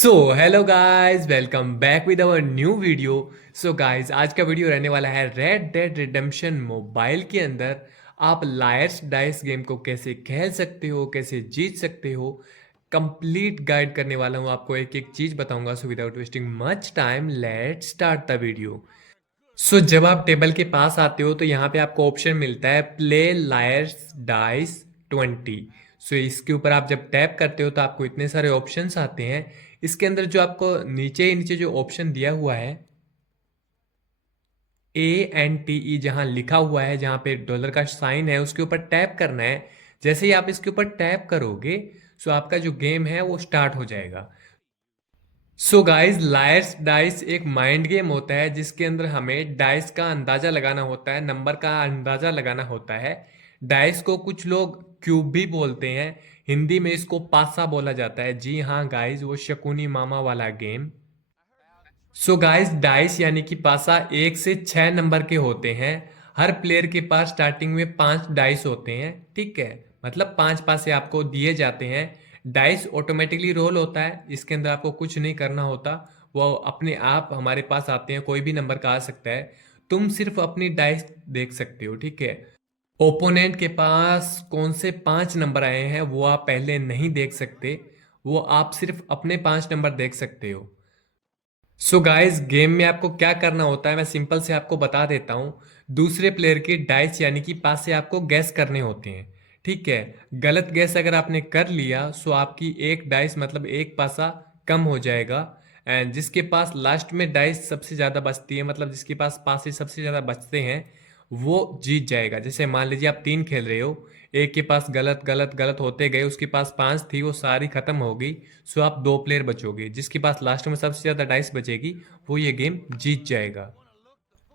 So hello guys, welcome back with our new video. So guys, आज का video रहने वाला है रेड डेड रिडेम्पशन मोबाइल के अंदर आप लायर्स डाइस गेम को कैसे खेल सकते हो, कैसे जीत सकते हो। कंप्लीट गाइड करने वाला हूँ आपको, एक एक चीज बताऊंगा। So without wasting much time, let's start the video. So जब आप टेबल के पास आते हो तो यहाँ पे आपको ऑप्शन मिलता है प्ले लायर्स डाइस 20। सो इसके ऊपर आप जब टैप करते हो तो आपको इतने सारे ऑप्शंस आते हैं। इसके अंदर जो आपको नीचे ही नीचे जो ऑप्शन दिया हुआ है ANTE, जहां लिखा हुआ है, जहां पे डॉलर का साइन है, उसके ऊपर टैप करना है। जैसे ही आप इसके ऊपर टैप करोगे सो आपका जो गेम है वो स्टार्ट हो जाएगा। सो गाइस, लायर्स डाइस एक माइंड गेम होता है जिसके अंदर हमें डाइस का अंदाजा लगाना होता है, नंबर का अंदाजा लगाना होता है। डाइस को कुछ लोग क्यूब भी बोलते हैं, हिंदी में इसको पासा बोला जाता है। जी हाँ गाइस, वो शकुनी मामा वाला गेम। सो गाइस, डाइस यानी कि पासा 1 से 6 नंबर के होते हैं। हर प्लेयर के पास स्टार्टिंग में 5 डाइस होते हैं, ठीक है। मतलब 5 पासे आपको दिए जाते हैं। डाइस ऑटोमेटिकली रोल होता है, इसके अंदर आपको कुछ नहीं करना होता। वो अपने आप हमारे पास आते हैं, कोई भी नंबर का आ सकता है। तुम सिर्फ अपनी डाइस देख सकते हो, ठीक है। ओपोनेंट के पास कौन से 5 नंबर आए हैं वो आप पहले नहीं देख सकते, वो आप सिर्फ अपने 5 नंबर देख सकते हो। सो गाइस, गेम में आपको क्या करना होता है मैं सिंपल से आपको बता देता हूँ। दूसरे प्लेयर के डाइस यानी कि पास से आपको गैस करने होते हैं, ठीक है। गलत गैस अगर आपने कर लिया सो आपकी एक डाइस मतलब एक पासा कम हो जाएगा। एंड जिसके पास लास्ट में डाइस सबसे ज़्यादा बचती है, मतलब जिसके पास पासे सबसे ज़्यादा बचते हैं, वो जीत जाएगा। जैसे मान लीजिए आप 3 खेल रहे हो, एक के पास गलत गलत गलत होते गए, उसके पास 5 थी, वो सारी खत्म हो गई। सो आप 2 प्लेयर बचोगे, जिसके पास लास्ट में सबसे ज्यादा डाइस बचेगी वो ये गेम जीत जाएगा।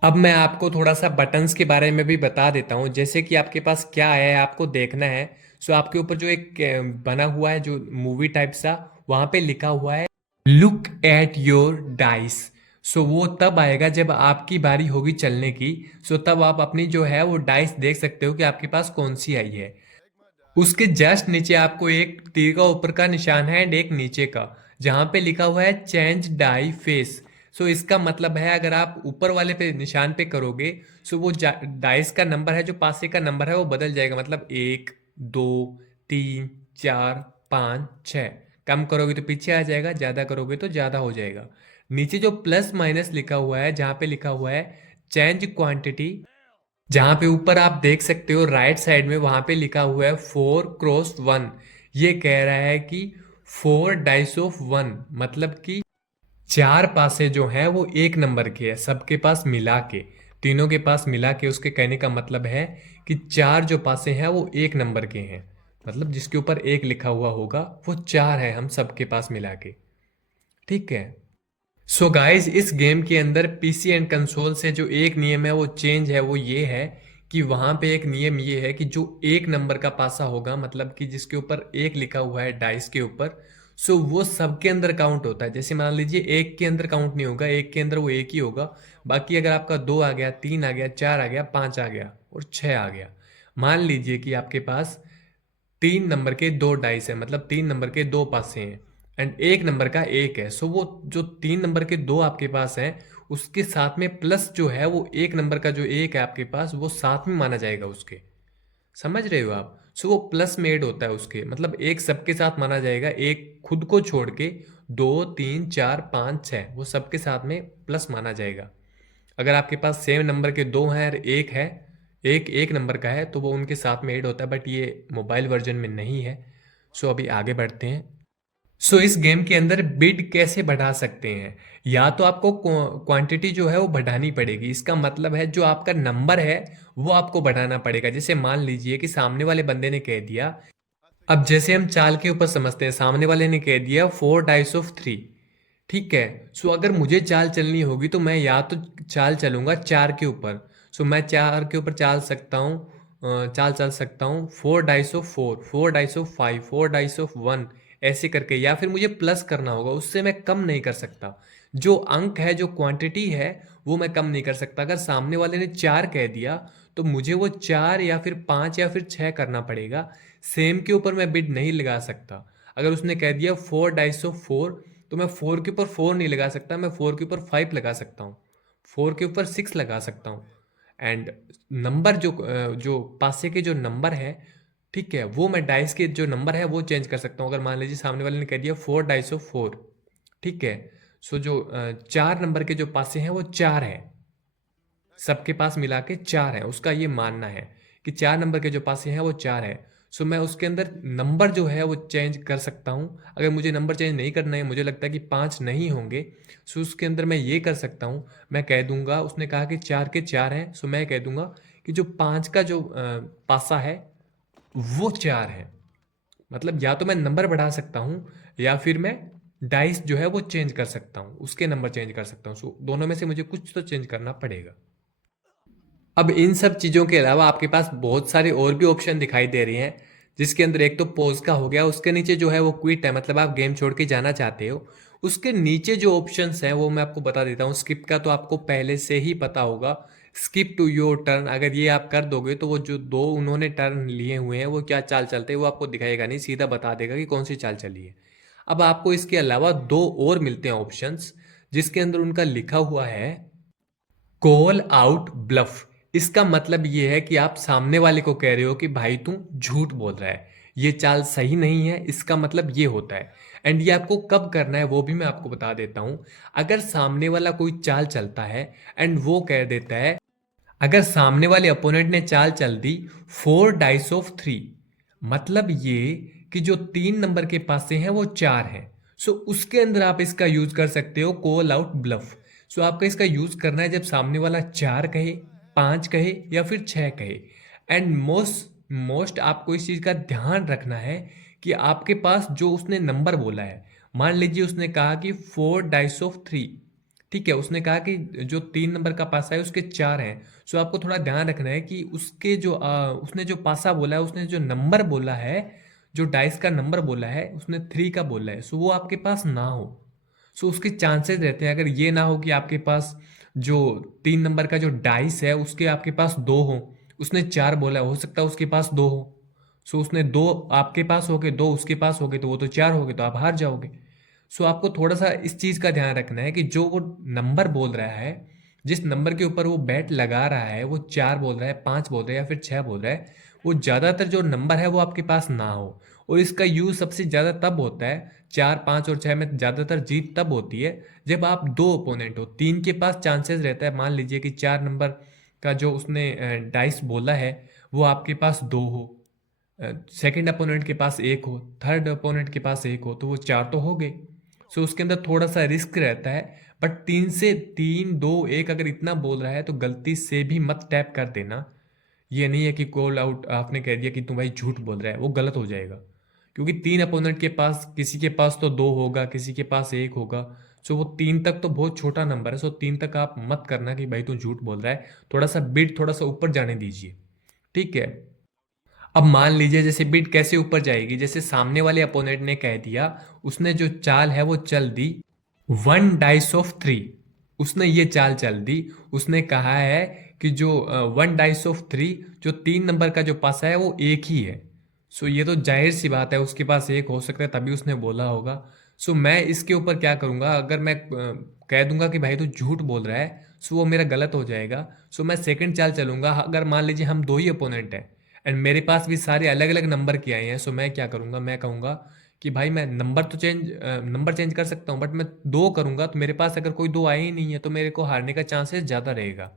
अब मैं आपको थोड़ा सा बटन्स के बारे में भी बता देता हूँ, जैसे कि आपके पास क्या है आपको देखना है। सो आपके ऊपर जो एक बना हुआ है जो मूवी टाइप सा, वहां पे लिखा हुआ है लुक एट योर डाइस। सो वो तब आएगा जब आपकी बारी होगी चलने की। सो तब आप अपनी जो है वो डाइस देख सकते हो कि आपके पास कौन सी आई है। उसके जस्ट नीचे आपको एक तीर का ऊपर का निशान है एंड एक नीचे का, जहां पे लिखा हुआ है चेंज डाई फेस। सो इसका मतलब है अगर आप ऊपर वाले पे निशान पे करोगे सो वो डाइस का नंबर है, जो पासे का नंबर है वो बदल जाएगा। मतलब 1, 2, 3, 4, 5, 6। कम करोगे तो पीछे आ जाएगा, ज्यादा करोगे तो ज्यादा हो जाएगा। नीचे जो प्लस माइनस लिखा हुआ है, जहां पे लिखा हुआ है चेंज क्वांटिटी, जहां पे ऊपर आप देख सकते हो राइट साइड में, वहां पे लिखा हुआ है 4x1। ये कह रहा है कि 4 डाइस ऑफ 1, मतलब कि 4 पासे जो हैं वो एक नंबर के है सबके पास मिला के। तीनों के पास मिला के उसके कहने का मतलब है कि 4 जो पासे हैं वो एक नंबर के हैं। मतलब जिसके ऊपर एक लिखा हुआ होगा वो 4 है हम सबके पास मिला के, ठीक है। सो गाइस, इस गेम के अंदर पीसी एंड कंसोल से जो एक नियम है वो चेंज है, वो ये है कि वहां पे एक नियम ये है कि जो एक नंबर का पासा होगा, मतलब कि जिसके ऊपर एक लिखा हुआ है डाइस के ऊपर, सो वो सबके अंदर काउंट होता है। जैसे मान लीजिए एक के अंदर काउंट नहीं होगा, एक के अंदर वो एक ही होगा। बाकी अगर आपका 2 आ गया, 3 आ गया, 4 आ गया, 5 आ गया और 6 आ गया, मान लीजिए कि आपके पास 3 नंबर के 2 डाइस है, मतलब 3 नंबर के 2 पासे हैं एंड एक नंबर का एक है। सो वो जो 3 नंबर के 2 आपके पास है, उसके साथ में प्लस जो है वो एक नंबर का जो एक है आपके पास, वो साथ में माना जाएगा उसके। समझ रहे हो आप? सो वो प्लस में ऐड होता है उसके, मतलब एक सबके साथ माना जाएगा, एक खुद को छोड़ के 2, 3, 4, 5, 6 वो सबके साथ में प्लस माना जाएगा। अगर आपके पास सेम नंबर के 2 हैं और एक है, एक एक नंबर का है, तो वो उनके साथ में ऐड होता है, बट ये मोबाइल वर्जन में नहीं है। सो अभी आगे बढ़ते हैं। सो इस गेम के अंदर बिड कैसे बढ़ा सकते हैं? या तो आपको क्वांटिटी जो है वो बढ़ानी पड़ेगी, इसका मतलब है जो आपका नंबर है वो आपको बढ़ाना पड़ेगा। जैसे मान लीजिए कि सामने वाले बंदे ने कह दिया, अब जैसे हम चाल के ऊपर समझते हैं, सामने वाले ने कह दिया 4 डाइस ऑफ 3, ठीक है। सो अगर मुझे चाल चलनी होगी तो मैं या तो चाल चलूंगा 4 के ऊपर। सो मैं 4 के ऊपर चाल सकता हूँ, चाल चल सकता हूँ 4 dice of 4, 4 dice of 5, 4 dice of 1, ऐसे करके। या फिर मुझे प्लस करना होगा, उससे मैं कम नहीं कर सकता। जो अंक है, जो क्वांटिटी है, वो मैं कम नहीं कर सकता। अगर सामने वाले ने 4 कह दिया तो मुझे वो 4 या फिर 5 या फिर 6 करना पड़ेगा। सेम के ऊपर मैं बिड नहीं लगा सकता। अगर उसने कह दिया 4 डाइस ऑफ 4, तो मैं 4 के ऊपर 4 नहीं लगा सकता, मैं 4 के ऊपर 5 लगा सकता हूँ, 4 के ऊपर 6 लगा सकता हूँ। एंड नंबर जो पासे के जो नंबर है, ठीक है, वो मैं डाइस के जो नंबर है वो चेंज कर सकता हूँ। अगर मान लीजिए सामने वाले ने कह दिया 4 डाइस ऑफ 4, ठीक है, सो जो 4 नंबर के जो पासे हैं वो 4 है, सबके पास मिला के 4 है, उसका ये मानना है कि 4 नंबर के जो पासे हैं वो 4 है। सो मैं उसके अंदर नंबर जो है वो चेंज कर सकता हूँ। अगर मुझे नंबर चेंज नहीं करना है, मुझे लगता है कि 5 नहीं होंगे, सो उसके अंदर मैं ये कर सकता हूँ, मैं कह दूंगा, उसने कहा कि 4 के 4 हैं, सो मैं कह दूंगा कि जो 5 का जो पासा है वो 4 है। मतलब या तो मैं नंबर बढ़ा सकता हूँ या फिर मैं डाइस जो है वो चेंज कर सकता हूँ, उसके नंबर चेंज कर सकता हूँ। सो दोनों में से मुझे कुछ तो चेंज करना पड़ेगा। अब इन सब चीज़ों के अलावा आपके पास बहुत सारे और भी ऑप्शन दिखाई दे रहे हैं, जिसके अंदर एक तो पॉज का हो गया, उसके नीचे जो है वो क्विट है, मतलब आप गेम छोड़ के जाना चाहते हो। उसके नीचे जो ऑप्शंस हैं वो मैं आपको बता देता हूँ। स्किप का तो आपको पहले से ही पता होगा, स्किप टू योर टर्न, अगर ये आप कर दोगे तो वो जो दो उन्होंने टर्न लिए हुए हैं वो क्या चाल चलते हैं वो आपको दिखाएगा नहीं, सीधा बता देगा कि कौन सी चाल चली है। अब आपको इसके अलावा दो और मिलते हैं ऑप्शंस, जिसके अंदर उनका लिखा हुआ है कॉल आउट ब्लफ। इसका मतलब ये है कि आप सामने वाले को कह रहे हो कि भाई तू झूठ बोल रहा है, ये चाल सही नहीं है, इसका मतलब ये होता है। एंड ये आपको कब करना है वो भी मैं आपको बता देता हूं। अगर सामने वाला कोई चाल चलता है एंड वो कह देता है, अगर सामने वाले अपोनेंट ने चाल चल दी 4 डाइस ऑफ 3, मतलब ये कि जो 3 नंबर के पासे हैं वो 4 हैं। सो उसके अंदर आप इसका यूज कर सकते हो कॉल आउट ब्लफ। सो आपका इसका यूज करना है जब सामने वाला 4 कहे, 5 कहे या फिर 6 कहे। एंड मोस्ट मोस्ट आपको इस चीज का ध्यान रखना है कि आपके पास जो उसने नंबर बोला है, मान लीजिए उसने कहा कि 4 डाइस ऑफ 3, ठीक है, उसने कहा कि जो 3 नंबर का पासा है उसके 4 हैं। सो आपको थोड़ा ध्यान रखना है कि उसके जो उसने जो पासा बोला है, उसने जो नंबर बोला है, जो डाइस का नंबर बोला है उसने 3 का बोला है, सो वो आपके पास ना हो। सो उसके चांसेस रहते हैं, अगर ये ना हो कि आपके पास जो 3 नंबर का जो डाइस है उसके आपके पास 2 हो, उसने 4 बोला है, हो सकता है उसके पास 2 हो। सो उसने 2 आपके पास हो गए, 2 उसके पास हो गए, तो वो तो 4 हो गए, तो आप हार जाओगे। सो आपको थोड़ा सा इस चीज का ध्यान रखना है कि जो वो नंबर बोल रहा है, जिस नंबर के ऊपर वो बैट लगा रहा है, वो 4 बोल रहा है, 5 बोल रहा है या फिर 6 बोल रहा है, वो ज्यादातर जो नंबर है वो आपके पास ना हो। और इसका यूज सबसे ज्यादा तब होता है, 4, 5 और 6 में ज्यादातर जीत तब होती है जब आप दो ओपोनेंट हो। 3 के पास चांसेस रहता है, मान लीजिए कि 4 नंबर का जो उसने डाइस बोला है वो आपके पास 2 हो, सेकंड अपोनेंट के पास 1 हो, थर्ड अपोनेंट के पास 1 हो, तो वो 4 तो हो गए। सो उसके अंदर थोड़ा सा रिस्क रहता है। बट 3 से 3, 2, 1 अगर इतना बोल रहा है तो गलती से भी मत टैप कर देना। ये नहीं है कि कॉल आउट आपने कह दिया कि तुम भाई झूठ बोल रहा है, वो गलत हो जाएगा। क्योंकि 3 अपोनेंट के पास, किसी के पास तो 2 होगा, किसी के पास 1 होगा। सो वो 3 तक तो बहुत छोटा नंबर है, सो 3 तक आप मत करना कि भाई तू झूठ बोल रहा है, थोड़ा सा बिट थोड़ा सा ऊपर जाने दीजिए, ठीक है। अब मान लीजिए जैसे बिट कैसे ऊपर जाएगी, जैसे सामने वाले अपोनेंट ने कह दिया, उसने जो चाल है वो चल दी 1 डाइस ऑफ 3, उसने ये चाल चल दी, उसने कहा है कि जो 1 डाइस ऑफ 3, जो 3 नंबर का जो पासा है वो एक ही है। सो ये तो जाहिर सी बात है, उसके पास एक हो सकता है तभी उसने बोला होगा। सो मैं इसके ऊपर क्या करूंगा, अगर मैं कह दूंगा कि भाई तो झूठ बोल रहा है, सो वो मेरा गलत हो जाएगा। सो मैं सेकंड चाल चलूंगा। अगर मान लीजिए हम दो ही अपोनेंट हैं एंड मेरे पास भी सारे अलग अलग नंबर के आए हैं, सो मैं क्या करूंगा, मैं कहूंगा कि भाई मैं नंबर चेंज कर सकता हूँ, बट मैं 2 करूंगा तो मेरे पास अगर कोई 2 आए ही नहीं है तो मेरे को हारने का चांसेस ज़्यादा रहेगा।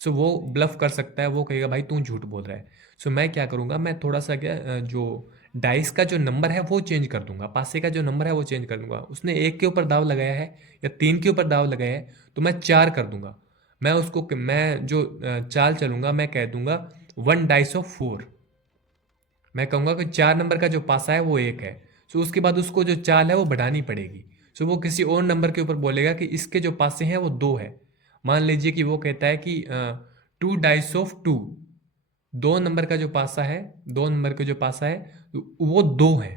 सो वो ब्लफ कर सकता है, वो कहेगा भाई तू झूठ बोल रहा है। सो मैं क्या करूंगा, मैं थोड़ा सा क्या जो डाइस का जो नंबर है वो चेंज कर दूंगा, पासे का जो नंबर है वो चेंज कर दूंगा। उसने 1 के ऊपर दाव लगाया है या 3 के ऊपर दाव लगाया है, तो मैं 4 कर दूंगा। मैं जो चाल चलूंगा, मैं कह दूंगा 1 डाइस ऑफ 4। मैं कहूंगा कि 4 नंबर का जो पासा है वो 1 है। सो उसके बाद उसको जो चाल है वो बढ़ानी पड़ेगी। सो वो किसी और नंबर के ऊपर बोलेगा कि इसके जो पासे हैं वो 2 है। मान लीजिए कि वो कहता है कि 2 डाइस ऑफ 2, 2 नंबर का जो पासा है, 2 नंबर का जो पासा है वो 2 है,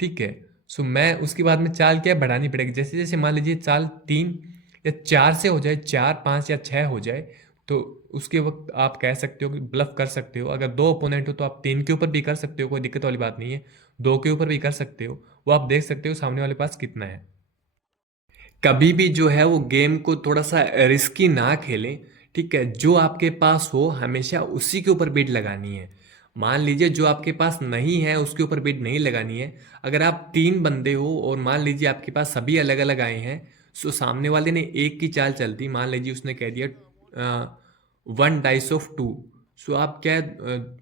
ठीक है। सो मैं उसके बाद में चाल क्या है, बढ़ानी पड़ेगी। जैसे जैसे मान लीजिए चाल 3 या 4 से हो जाए, 4, 5 या 6 हो जाए, तो उसके वक्त आप कह सकते हो कि ब्लफ कर सकते हो। अगर दो ओपोनेंट हो तो आप 3 के ऊपर भी कर सकते हो, कोई दिक्कत वाली बात नहीं है। 2 के ऊपर भी कर सकते हो, वो आप देख सकते हो सामने वाले पास कितना है। कभी भी जो है वो गेम को थोड़ा सा रिस्की ना खेलें। ठीक है, जो आपके पास हो हमेशा उसी के ऊपर बिड लगानी है। मान लीजिए जो आपके पास नहीं है उसके ऊपर बिड नहीं लगानी है। अगर आप तीन बंदे हो और मान लीजिए आपके पास सभी अलग अलग आए हैं, सो सामने वाले ने एक की चाल चल दी, मान लीजिए उसने कह दिया 1 डाइस ऑफ 2। सो आप क्या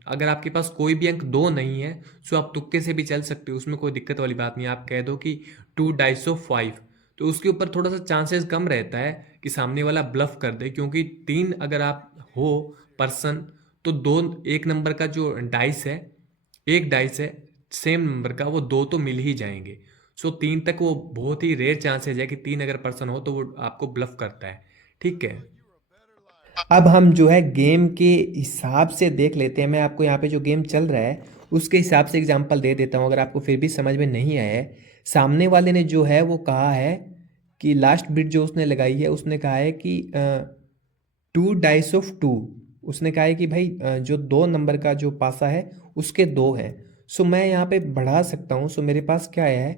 अगर आपके पास कोई भी अंक दो नहीं है, सो आप तुक्के से भी चल सकते हो, उसमें कोई दिक्कत वाली बात नहीं है। आप कह दो कि 2 डाइस ऑफ 5, तो उसके ऊपर थोड़ा सा चांसेस कम रहता है कि सामने वाला ब्लफ कर दे, क्योंकि तीन अगर आप हो पर्सन, तो दो, एक नंबर का जो डाइस है, एक डाइस है सेम नंबर का, वो दो तो मिल ही जाएंगे। सो तीन तक वो बहुत ही रेयर चांसेस है कि तीन अगर पर्सन हो तो वो आपको ब्लफ करता है। ठीक है। अब हम जो है गेम के हिसाब से देख लेते हैं। मैं आपको यहाँ पे जो गेम चल रहा है उसके हिसाब से एग्जांपल दे देता हूँ, अगर आपको फिर भी समझ में नहीं आया है। सामने वाले ने जो है वो कहा है कि लास्ट बिट जो उसने लगाई है, उसने कहा है कि 2 डाइस ऑफ 2। उसने कहा है कि भाई जो दो नंबर का जो पासा है उसके दो हैं। सो मैं यहाँ पे बढ़ा सकता हूँ। सो मेरे पास क्या आया है,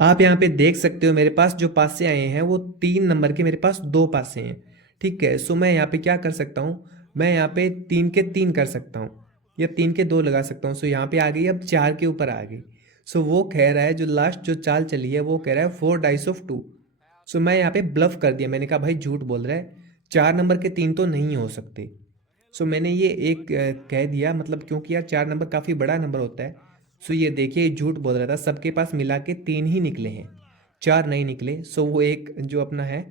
आप यहाँ पे देख सकते हो मेरे पास जो पासे आए हैं वो 3 नंबर के, मेरे पास दो पासे हैं। ठीक है, सो मैं यहाँ पे क्या कर सकता हूँ, मैं यहाँ पे 3 के 3 कर सकता हूँ या 3 के 2 लगा सकता हूँ। सो यहाँ पे आ गई, अब 4 के ऊपर आ गई। सो वो कह रहा है, जो लास्ट जो चाल चली है वो कह रहा है 4 डाइस ऑफ 2। सो मैं यहाँ पे ब्लफ कर दिया, मैंने कहा भाई झूठ बोल रहा है, 4 नंबर के 3 तो नहीं हो सकते। सो मैंने ये एक कह दिया, मतलब क्योंकि यार 4 नंबर काफ़ी बड़ा नंबर होता है। सो ये देखिए, ये झूठ बोल रहा था, सबके पास मिला के 3 ही निकले हैं, 4 नहीं निकले। सो वो एक जो अपना है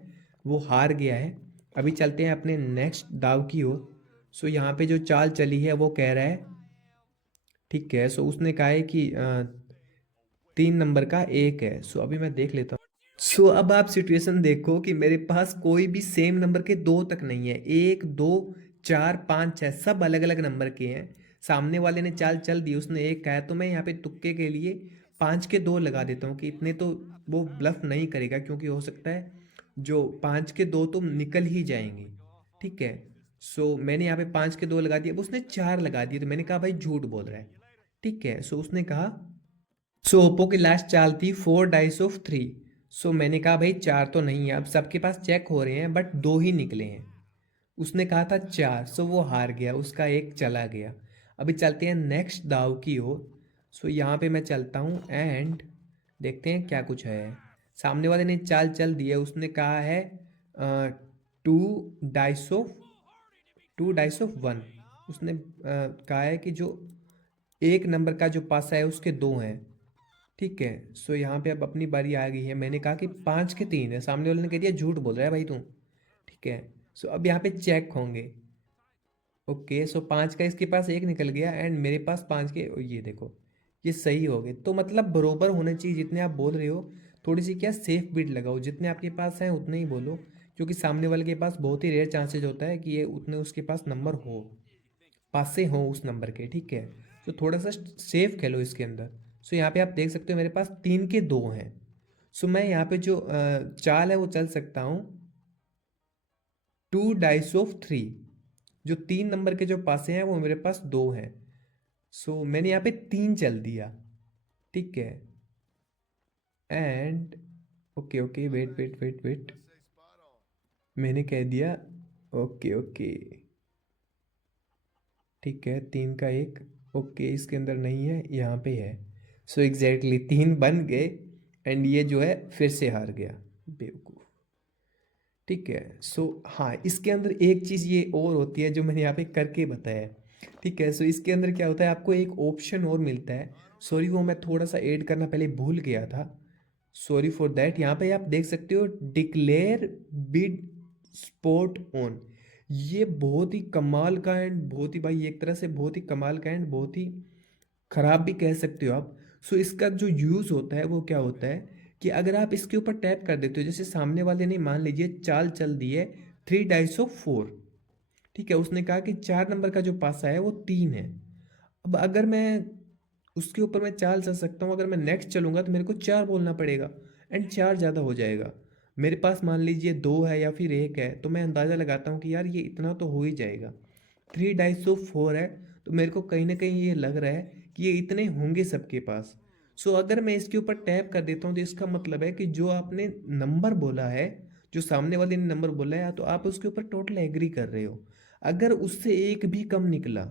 वो हार गया है। अभी चलते हैं अपने नेक्स्ट दाव की ओर। सो यहाँ पे जो चाल चली है वो कह रहा है, ठीक है, सो उसने कहा है कि 3 नंबर का एक है। सो अभी मैं देख लेता हूँ। सो अब आप सिचुएशन देखो कि मेरे पास कोई भी सेम नंबर के दो तक नहीं है, 1 2 4 5 6 सब अलग अलग नंबर के हैं। सामने वाले ने चाल चल दी, उसने एक कहा है, तो मैं यहाँ पे तुक्के के लिए 5 के 2 लगा देता हूँ कि इतने तो वो ब्लफ नहीं करेगा, क्योंकि हो सकता है जो 5 के 2 तो निकल ही जाएंगे। ठीक है, सो मैंने यहाँ पे 5 के 2 लगा दिया, अब उसने 4 लगा दिए, तो मैंने कहा भाई झूठ बोल रहा है। ठीक है, सो उसने कहा, सो ओप्पो की लास्ट चाल थी 4 डाइस ऑफ 3। सो मैंने कहा भाई 4 तो नहीं है, अब सबके पास चेक हो रहे हैं बट दो ही निकले हैं। उसने कहा था 4, सो वो हार गया, उसका एक चला गया। अभी चलते हैं नेक्स्ट दाव की ओर। सो यहाँ पे मैं चलता हूँ एंड देखते हैं क्या कुछ है। सामने वाले ने चाल चल दी है, उसने कहा है 2 डाइस ऑफ 1। उसने कहा है कि जो एक नंबर का जो पासा है उसके दो हैं। ठीक है, सो यहाँ पे अब अपनी बारी आ गई है, मैंने कहा कि 5 के 3 है, सामने वाले ने कह दिया झूठ बोल रहा है भाई तू। ठीक है, सो अब यहाँ पे चेक होंगे। ओके, सो 5 का इसके पास एक निकल गया एंड मेरे पास 5 के, ये देखो ये सही हो गए। तो मतलब बरोबर होने चाहिए, जितने आप बोल रहे हो थोड़ी सी क्या सेफ बिट लगाओ, जितने आपके पास हैं उतने ही बोलो, क्योंकि सामने वाले के पास बहुत ही रेयर चांसेज होता है कि ये उतने उसके पास नंबर हो, पास से हो उस नंबर के। ठीक है, तो थोड़ा सा सेफ खेलो इसके अंदर। सो यहाँ पे आप देख सकते हो मेरे पास 3 के 2 हैं। सो मैं यहाँ पे जो चाल है वो चल सकता हूँ 2 डाइस ऑफ 3। जो 3 नंबर के जो पासे हैं वो मेरे पास दो हैं। सो मैंने यहाँ पे 3 चल दिया। ठीक है, and okay okay, wait wait wait wait, मैंने कह दिया ओके ओके। ठीक है, 3 का 1, ओके इसके अंदर नहीं है, यहाँ पे है। सो एग्जैक्टली 3 बन गए एंड ये जो है फिर से हार गया, बेवकूफ़। ठीक है, सो हाँ, इसके अंदर एक चीज़ ये और होती है जो मैंने यहाँ पे करके बताया है। ठीक है, सो इसके अंदर क्या होता है, आपको एक ऑप्शन और मिलता है। सॉरी, वो मैं थोड़ा सा ऐड करना पहले भूल गया था, सॉरी फॉर दैट। यहाँ पे आप देख सकते हो डिक्लेयर बिड स्पॉट ऑन। ये बहुत ही कमाल का एंड बहुत ही भाई एक तरह से बहुत ही कमाल का एंड बहुत ही ख़राब भी कह सकते हो आप। सो इसका जो यूज़ होता है वो क्या होता है कि अगर आप इसके ऊपर टैप कर देते हो, जैसे सामने वाले ने मान लीजिए चाल चल दी है 3 डाइस ऑफ 4। ठीक है, उसने कहा कि 4 नंबर का जो पासा है वो 3 है। अब अगर मैं उसके ऊपर मैं चाल चल सकता हूँ, अगर मैं नेक्स्ट चलूंगा तो मेरे को 4 बोलना पड़ेगा एंड 4 ज़्यादा हो जाएगा। मेरे पास मान लीजिए 2 है या फिर 1 है, तो मैं अंदाज़ा लगाता हूँ कि यार ये इतना तो हो ही जाएगा। 3 डाइस ऑफ 4 है, तो मेरे को कहीं ना कहीं ये लग रहा है कि ये इतने होंगे सबके पास। सो अगर मैं इसके ऊपर टैप कर देता हूँ तो इसका मतलब है कि जो आपने नंबर बोला है, जो सामने वाले ने नंबर बोला है, तो आप उसके ऊपर टोटल एग्री कर रहे हो। अगर उससे एक भी कम निकला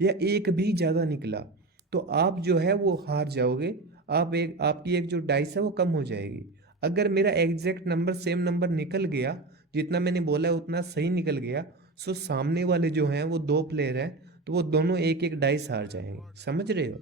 या एक भी ज़्यादा निकला तो आप जो है वो हार जाओगे। आपकी एक जो डाइस है वो कम हो जाएगी। अगर मेरा एग्जैक्ट नंबर सेम नंबर निकल गया, जितना मैंने बोला है उतना सही निकल गया, सो सामने वाले जो हैं वो दो प्लेयर हैं, तो वो दोनों एक एक डाइस हार जाएंगे। समझ रहे हो?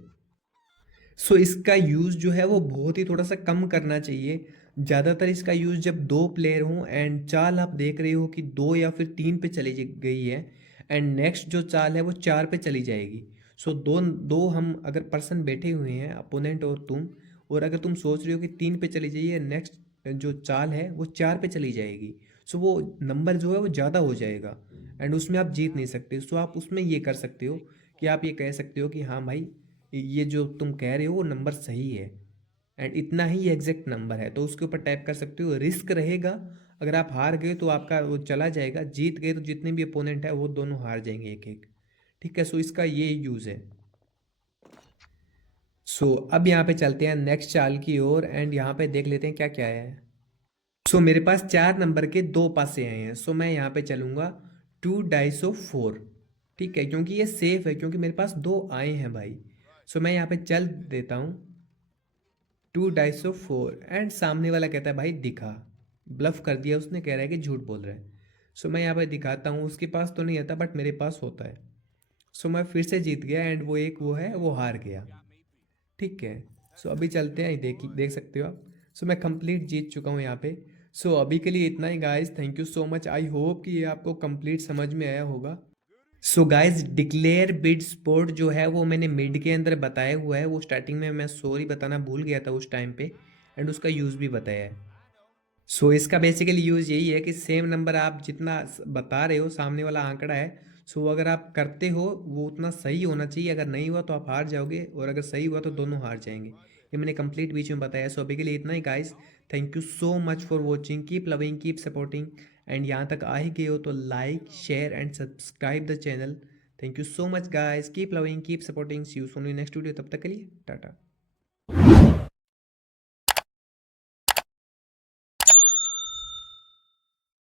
सो इसका यूज़ जो है वो बहुत ही थोड़ा सा कम करना चाहिए। ज़्यादातर इसका यूज़ जब दो प्लेयर हों एंड चाल आप देख रहे हो कि दो या फिर तीन पे चली गई है एंड नेक्स्ट जो चाल है वो चार पे चली जाएगी। सो दो दो हम अगर पर्सन बैठे हुए हैं, अपोनेंट और तुम, और अगर तुम सोच रहे हो कि तीन पे चली जाइए, नेक्स्ट जो चाल है वो चार पे चली जाएगी, सो वो नंबर जो है वो ज़्यादा हो जाएगा एंड उसमें आप जीत नहीं सकते। सो आप उसमें ये कर सकते हो कि आप ये कह सकते हो कि हाँ भाई, ये जो तुम कह रहे हो वो नंबर सही है एंड इतना ही एग्जैक्ट नंबर है, तो उसके ऊपर टैप कर सकते हो। रिस्क रहेगा, अगर आप हार गए तो आपका वो चला जाएगा, जीत गए तो जितने भी अपोनेंट है वो दोनों हार जाएंगे एक एक। ठीक है, सो इसका ये यूज़ है। सो अब यहाँ पे चलते हैं नेक्स्ट चाल की ओर एंड यहाँ पे देख लेते हैं क्या क्या है। सो मेरे पास चार नंबर के दो पासे आए हैं, सो मैं यहाँ पे चलूँगा 2 डाइस ऑफ 4। ठीक है, क्योंकि ये सेफ है, क्योंकि मेरे पास दो आए हैं भाई। सो मैं यहाँ पे चल देता हूँ 2 डाइस ऑफ 4 एंड सामने वाला कहता है भाई दिखा। ब्लफ कर दिया उसने, कह रहा है कि झूठ बोल रहा है। सो मैं यहाँ पे दिखाता हूँ, उसके पास तो नहीं आता बट मेरे पास होता है। सो मैं फिर से जीत गया एंड वो एक वो है वो हार गया। ठीक है, सो अभी चलते हैं, देख सकते हो आप। सो मैं कंप्लीट जीत चुका हूँ यहाँ पे। सो अभी के लिए इतना ही guys, thank you so much. I hope कि ये आपको कंप्लीट समझ में आया होगा। So guys, declare bid sport जो है वो मैंने मिड के अंदर बताया हुआ है, वो स्टार्टिंग में मैं सॉरी बताना भूल गया था उस टाइम पे, एंड उसका यूज़ भी बताया है। सो इसका बेसिकली यूज़ यही है कि सेम नंबर आप जितना बता रहे हो, सामने वाला आंकड़ा है, सो अगर आप करते हो वो उतना सही होना चाहिए। अगर नहीं हुआ तो आप हार जाओगे, और अगर सही हुआ तो दोनों हार जाएंगे। ये मैंने कंप्लीट बीच में बताया। सो अभी के लिए इतना ही guys, thank you so much for watching, keep loving, keep supporting and यहाँ तक आ ही गए हो तो like share and subscribe the channel. Thank you so much guys, keep loving, keep supporting, see you soon in next video. तब तक के लिए टाटा।